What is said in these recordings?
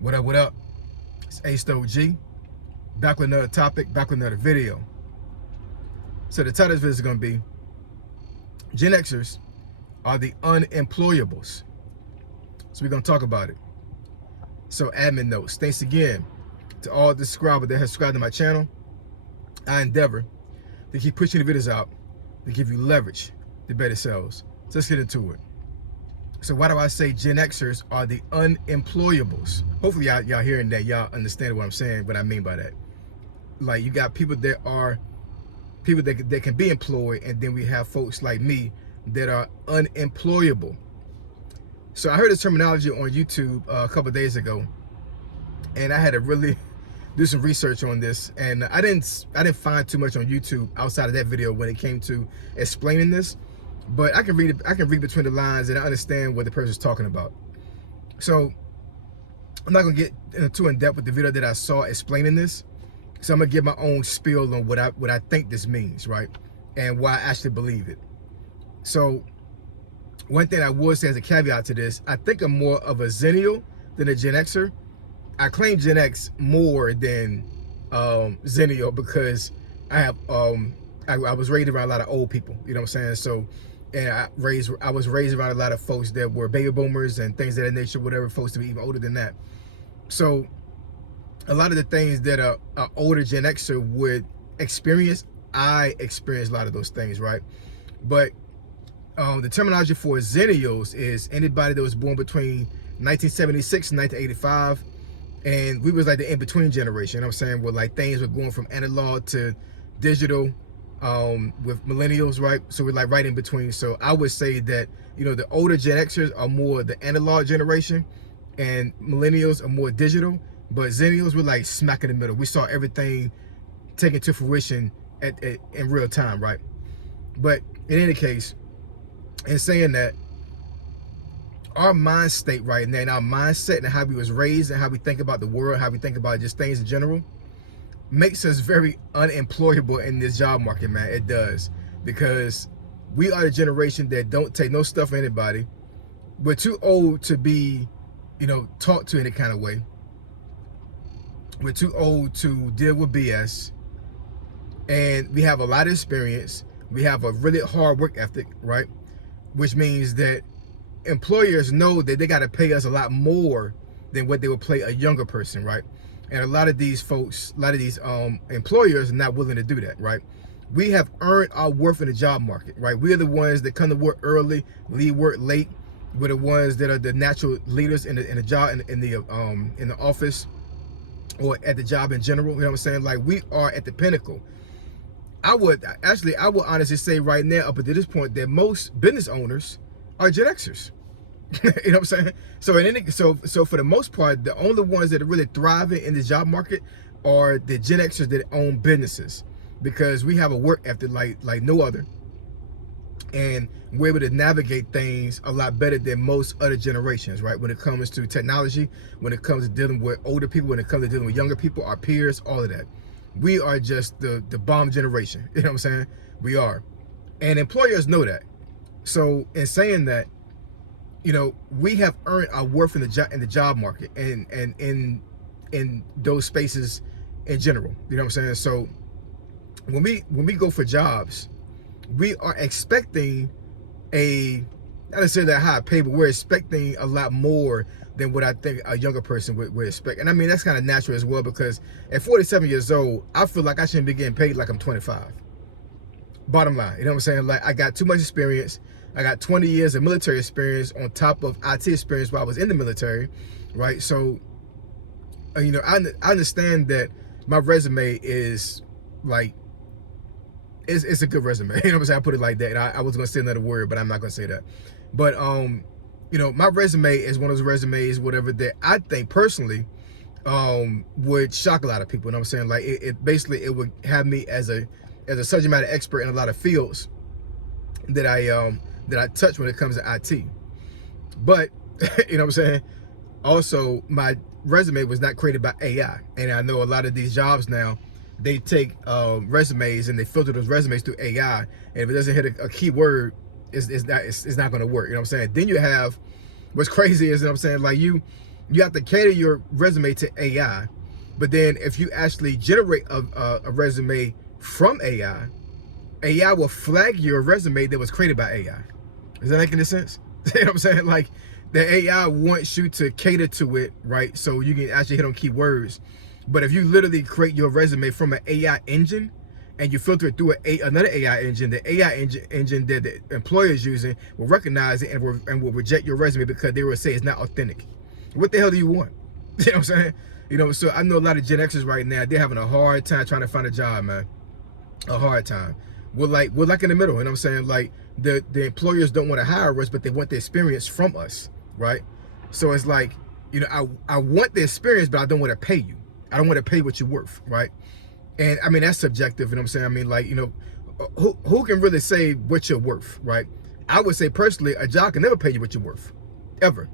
What up, what up? It's A-Sto-G, back with another topic, back with another video. So the title of this video is going to be, Gen-Xers are the unemployables. So we're going to talk about it. So admin notes, thanks again to all the subscribers that have subscribed to my channel. I endeavor to keep pushing the videos out to give you leverage to better sales. So let's get into it. So why do I say Gen Xers are the unemployables? Hopefully y'all hearing that, y'all understand what I'm saying, what I mean by that. Like, you got people that are people that can be employed, and then we have folks like me that are unemployable. So I heard this terminology on YouTube a couple of days ago, and I had to really do some research on this, and I didn't find too much on YouTube outside of that video when it came to explaining this. But I can read it. I can read between the lines, and I understand what the person's talking about. So I'm not gonna get too in depth with the video that I saw explaining this. So I'm gonna give my own spiel on what I think this means, right, and why I actually believe it. So one thing I would say as a caveat to this, I think I'm more of a Zennial than a Gen Xer. I claim Gen X more than Zennial because I have I was raised around a lot of old people. You know what I'm saying? So. And I was raised around a lot of folks that were baby boomers and things of that nature, whatever, folks to be even older than that. So a lot of the things that a older Gen Xer would experience, I experienced a lot of those things, right? But the terminology for Zennials is anybody that was born between 1976 and 1985. And we was like the in-between generation, you know what I'm saying? Where like things were going from analog to digital. With millennials, right? So we're like right in between. So I would say that, you know, the older Gen Xers are more the analog generation, and millennials are more digital. But Zennials were like smack in the middle. We saw everything taken to fruition in real time, right? But in any case, in saying that, our mind state right now, and our mindset and how we was raised and how we think about the world, how we think about just things in general, makes us very unemployable in this job market, man. It does, because we are the generation that don't take no stuff from anybody. We're too old to be, you know, taught to any kind of way. We're too old to deal with BS, and we have a lot of experience. We have a really hard work ethic, right? Which means that employers know that they got to pay us a lot more than what they would pay a younger person, right? And a lot of these folks, a lot of these employers are not willing to do that, right? We have earned our worth in the job market, right? We are the ones that come to work early, leave work late. We're the ones that are the natural leaders in the job, in the office, or at the job in general. You know what I'm saying? Like, we are at the pinnacle. I would honestly say right now, up until this point, that most business owners are Gen Xers. You know what I'm saying? So for the most part, the only ones that are really thriving in the job market are the Gen Xers that own businesses, because we have a work ethic like no other, and we're able to navigate things a lot better than most other generations, right? When it comes to technology, when it comes to dealing with older people, when it comes to dealing with younger people, our peers, all of that. We are just the bomb generation. You know what I'm saying? We are, and employers know that. So in saying that, you know, we have earned our worth in the job market, and in those spaces in general. You know what I'm saying? So when we go for jobs, we are expecting not necessarily that high pay, but we're expecting a lot more than what I think a younger person would expect. And I mean, that's kind of natural as well, because at 47 years old, I feel like I shouldn't be getting paid like I'm 25. Bottom line, you know what I'm saying? Like, I got too much experience. I got 20 years of military experience on top of IT experience while I was in the military, right? So, you know, I understand that my resume is like, it's a good resume. You know what I'm saying? I put it like that. And I was going to say another word, but I'm not going to say that. But, you know, my resume is one of those resumes, whatever, that I think personally would shock a lot of people. You know what I'm saying? Like, it basically, it would have me as a subject matter expert in a lot of fields that I touch when it comes to IT. But, you know what I'm saying? Also, my resume was not created by AI. And I know a lot of these jobs now, they take resumes and they filter those resumes through AI. And if it doesn't hit a keyword, it's not going to work. You know what I'm saying? Then you have, what's crazy is, you know what I'm saying, like, you You have to cater your resume to AI, but then if you actually generate a resume from AI will flag your resume that was created by AI. Does that make any sense? You know what I'm saying? Like, the AI wants you to cater to it, right? So you can actually hit on keywords. But if you literally create your resume from an AI engine and you filter it through another AI engine, the AI engine that the employer is using will recognize it and will reject your resume because they will say it's not authentic. What the hell do you want? You know what I'm saying? You know, so I know a lot of Gen Xers right now, they're having a hard time trying to find a job, man. A hard time. We're like in the middle, you know what I'm saying? Like, the employers don't want to hire us, but they want the experience from us, right? So it's like, you know, I want the experience, but I don't want to pay you. I don't want to pay what you're worth, right? And I mean, that's subjective, you know what I'm saying? I mean, like, you know, who can really say what you're worth, right? I would say personally, a job can never pay you what you're worth, ever.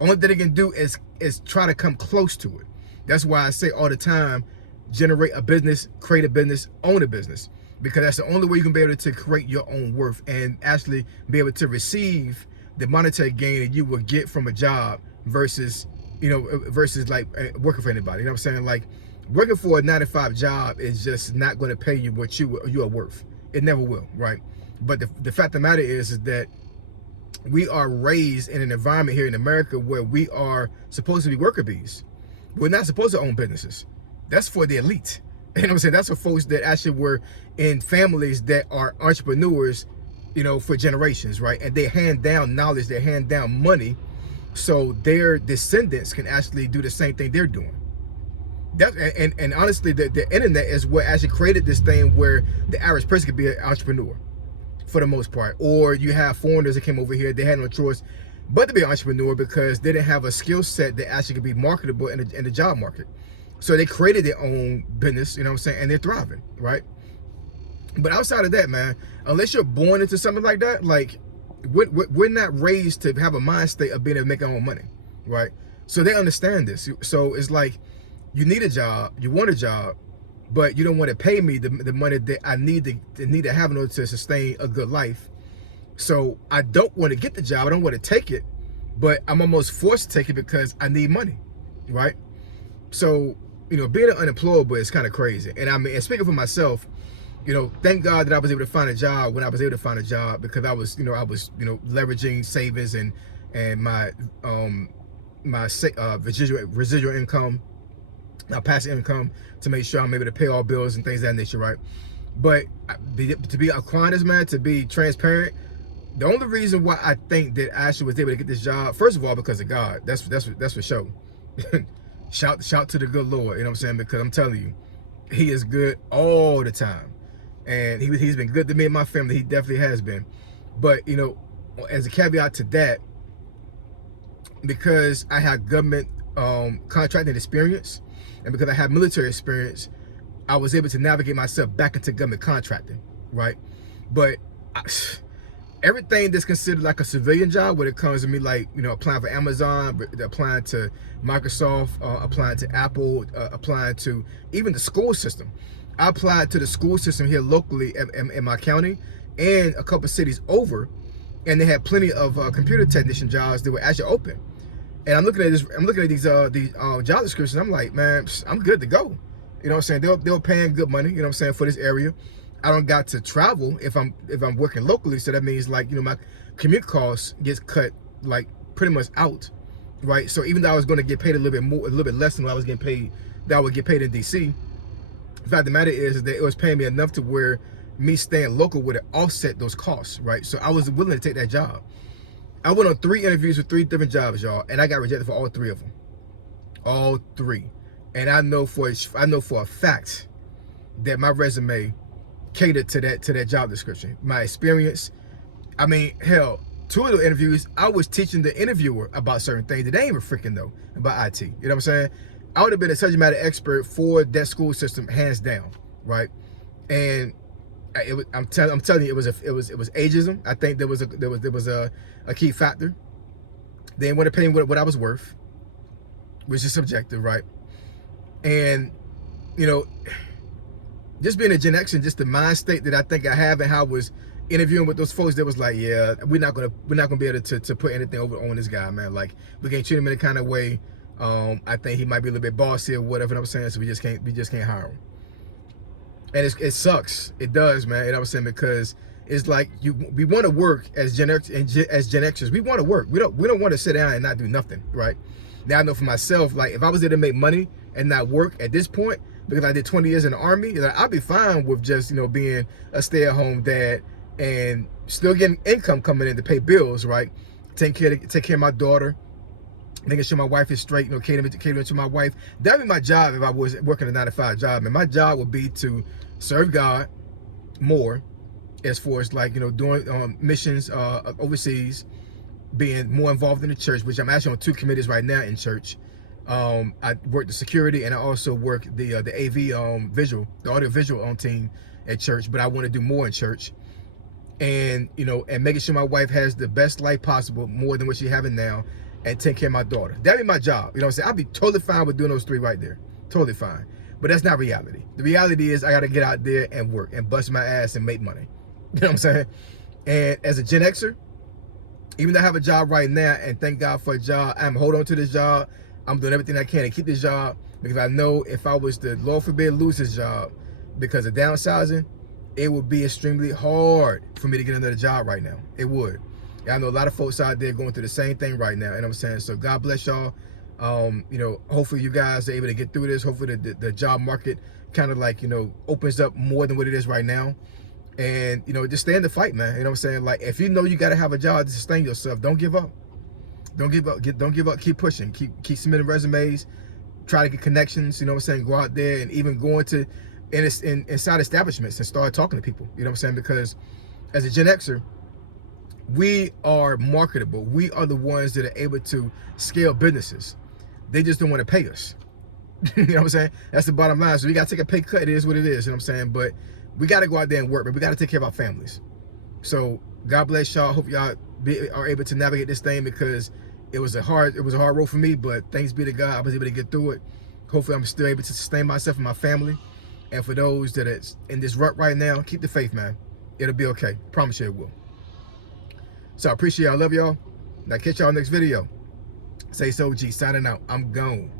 Only thing they can do is try to come close to it. That's why I say all the time, generate a business, create a business, own a business, because that's the only way you can be able to create your own worth and actually be able to receive the monetary gain that you will get from a job versus, you know, versus like working for anybody. You know what I'm saying? Like, working for a 9-to-5 job is just not going to pay you what you are worth. It never will, right? But the fact of the matter is that we are raised in an environment here in America where we are supposed to be worker bees. We're not supposed to own businesses. That's for the elite. You know what I'm saying? That's for folks that actually were in families that are entrepreneurs, you know, for generations, right? And they hand down knowledge, they hand down money, so their descendants can actually do the same thing they're doing. That, and honestly, the internet is what actually created this thing where the average person could be an entrepreneur, for the most part. Or you have foreigners that came over here, they had no choice but to be an entrepreneur because they didn't have a skill set that actually could be marketable in the job market. So they created their own business, you know what I'm saying, and they're thriving, right? But outside of that, man, unless you're born into something like that, like, we're not raised to have a mind state of being able to make our own money, right? So they understand this. So it's like, you need a job, you want a job, but you don't want to pay me the money that I need to have in order to sustain a good life. So I don't want to get the job, I don't want to take it, but I'm almost forced to take it because I need money, right? So, you know, being an unemployable is kind of crazy. And I mean, and speaking for myself, you know, thank God that I was able to find a job when I was able to find a job, because I was leveraging savings and my residual income, my passive income, to make sure I'm able to pay all bills and things of that nature, right? But to be honest, man, to be transparent, the only reason why I think that I actually was able to get this job, first of all, because of God. That's for sure. shout to the good Lord, you know what I'm saying? Because I'm telling you, He is good all the time, and He's been good to me and my family. He definitely has been. But you know, as a caveat to that, because I have government contracting experience, and because I have military experience, I was able to navigate myself back into government contracting, right? But everything that's considered like a civilian job, when it comes to me, like, you know, applying for Amazon, applying to Microsoft, applying to Apple, applying to even the school system. I applied to the school system here locally in my county and a couple cities over, and they had plenty of computer technician jobs that were actually open. And I'm looking at this. I'm looking at these job descriptions. I'm like, man, I'm good to go. You know what I'm saying? They were paying good money. You know what I'm saying, for this area. I don't got to travel if I'm working locally. So that means, like, you know, my commute costs gets cut like pretty much out, right? So even though I was going to get paid a little bit more, a little bit less than what I was getting paid, that I would get paid in DC. The fact of the matter is that it was paying me enough to where me staying local would offset those costs, right? So I was willing to take that job. I went on 3 interviews with 3 different jobs, y'all, and I got rejected for all 3 of them. All 3. And I know for a fact that my resume catered to that job description. My experience. I mean, hell, 2 of the interviews, I was teaching the interviewer about certain things that they ain't even freaking know about IT. You know what I'm saying? I would have been a subject matter expert for that school system, hands down, right? And I'm telling you, it was agism. I think there was a key factor. They didn't want to pay me what I was worth, which is subjective, right? And you know, just being a Gen X and just the mind state that I think I have and how I was interviewing with those folks that was like, yeah, we're not gonna be able to put anything over on this guy, man. Like, we can't treat him in a kind of way. I think he might be a little bit bossy or whatever. I'm saying, so we just can't hire him. And it sucks. It does, man. You know what I'm saying? Because it's like we want to work as Gen Xers. We want to work. We don't want to sit down and not do nothing, right? Now I know for myself, like if I was there to make money and not work at this point, because I did 20 years in the Army, like, I'd be fine with just, you know, being a stay-at-home dad and still getting income coming in to pay bills, right? Take care of my daughter, making sure my wife is straight, you know, catering to my wife. That'd be my job if I was working a 9-to-5 job. And my job would be to serve God more, as far as like, you know, doing missions overseas, being more involved in the church, which I'm actually on 2 committees right now in church. I work the security, and I also work the AV the audio visual team at church. But I want to do more in church, and you know, and making sure my wife has the best life possible, more than what she's having now, and take care of my daughter. That'd be my job. You know what I'm saying? I'd be totally fine with doing those 3 right there. Totally fine. But that's not reality. The reality is I got to get out there and work and bust my ass and make money. You know what I'm saying? And as a Gen Xer, even though I have a job right now, and thank God for a job, I'm holding on to this job. I'm doing everything I can to keep this job, because I know if I was to, Lord forbid, lose this job because of downsizing, it would be extremely hard for me to get another job right now. It would. And I know a lot of folks out there going through the same thing right now. And I'm saying, so God bless y'all. You know, hopefully you guys are able to get through this. Hopefully the job market kind of like, you know, opens up more than what it is right now. And, you know, just stay in the fight, man. You know what I'm saying? Like, if you know you got to have a job to sustain yourself, don't give up. Don't give up. Don't give up. Keep pushing. Keep submitting resumes. Try to get connections. You know what I'm saying? Go out there and even go into inside establishments and start talking to people. You know what I'm saying? Because as a Gen Xer, we are marketable. We are the ones that are able to scale businesses. They just don't want to pay us. You know what I'm saying? That's the bottom line. So we got to take a pay cut. It is what it is. You know what I'm saying? But we got to go out there and work, but we got to take care of our families. So God bless y'all. Hope y'all are able to navigate this thing, because it was a hard road for me, but thanks be to God, I was able to get through it. Hopefully I'm still able to sustain myself and my family. And for those that are in this rut right now, keep the faith, man. It'll be okay. Promise you it will. So I appreciate y'all. I love y'all. Now catch y'all next video. Say so G, signing out. I'm gone.